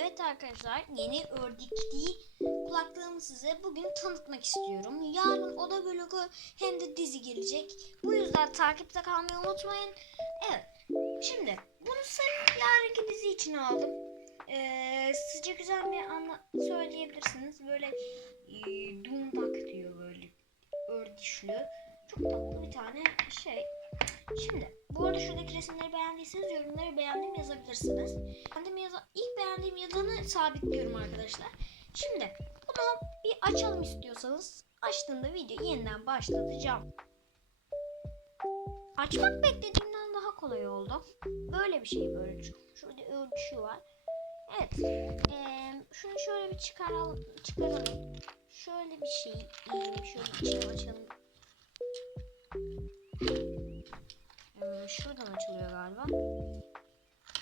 Evet arkadaşlar yeni ördekli kulaklığımı size bugün tanıtmak istiyorum. Yarın oda vlogu hem de dizi gelecek. Bu yüzden takipte kalmayı unutmayın. Evet şimdi bunu sırf yarınki dizi için aldım. Ee, sizce güzel bir anla söyleyebilirsiniz. Böyle e, dumdak diyor böyle ördüşlü. Çok tatlı bir tane şey. Şimdi bu arada şuradaki resimleri beğendiyseniz yorumlara beğendim yazabilirsiniz. Beğendim yaza ilk beğendiğim yazanı sabitliyorum arkadaşlar. Şimdi bunu bir açalım istiyorsanız açtığımda videoyu yeniden başlatacağım. Açmak beklediğimden daha kolay oldu. Böyle bir şey böyle. Şurada ölçü var. Evet. eee, şunu şöyle bir çıkaralım. çıkaralım. Şöyle bir şey. eee, Şöyle içini açalım. Ee, şuradan açılıyor galiba.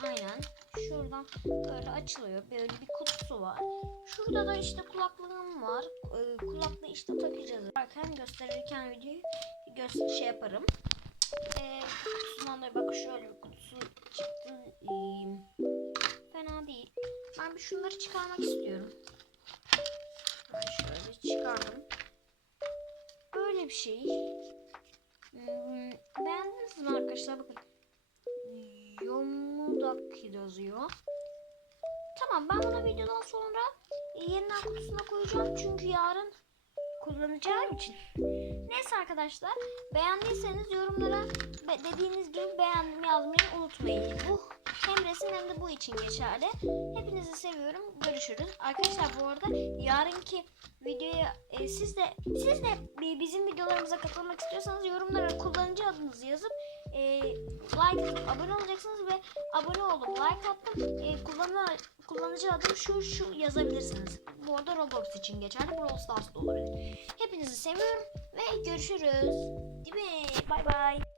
Aynen. Şuradan böyle açılıyor. Böyle bir kutusu var. Şurada da işte kulaklığım var. Ee, kulaklığı işte takacağız. Arkadan gösterirken videoyu göster şey yaparım. Ee, kutusundan da bak şöyle bir kutusu çıktı. Ee, fena değil. Ben bir şunları çıkarmak istiyorum. Ben şöyle çıkardım. Böyle bir şey. Hmm, beğendiniz mi arkadaşlar? Bakın. Yomudak yazıyor. Tamam ben bunu videodan sonra yeniden kutusuna koyacağım. Çünkü yarın kullanacağım için. Neyse arkadaşlar. Beğendiyseniz yorumlara dediğiniz gibi beğendim yazmayı unutmayın. Bu hem resim hem de bu için geçerli. Hepinizi seviyorum. Görüşürüz. Arkadaşlar bu arada yarınki videoya e, siz de siz de bi- bizim videolarımıza katılmak istiyorsanız yorumlara kullanıcı adınızı yazıp e, like atıp abone olacaksınız ve abone olup like attım e, kullanı, kullanıcı adım şu şu yazabilirsiniz. Bu arada Roblox için geçerli. Brawl Stars da olabilir. Hepinizi seviyorum ve görüşürüz. Değil mi? Bay bay.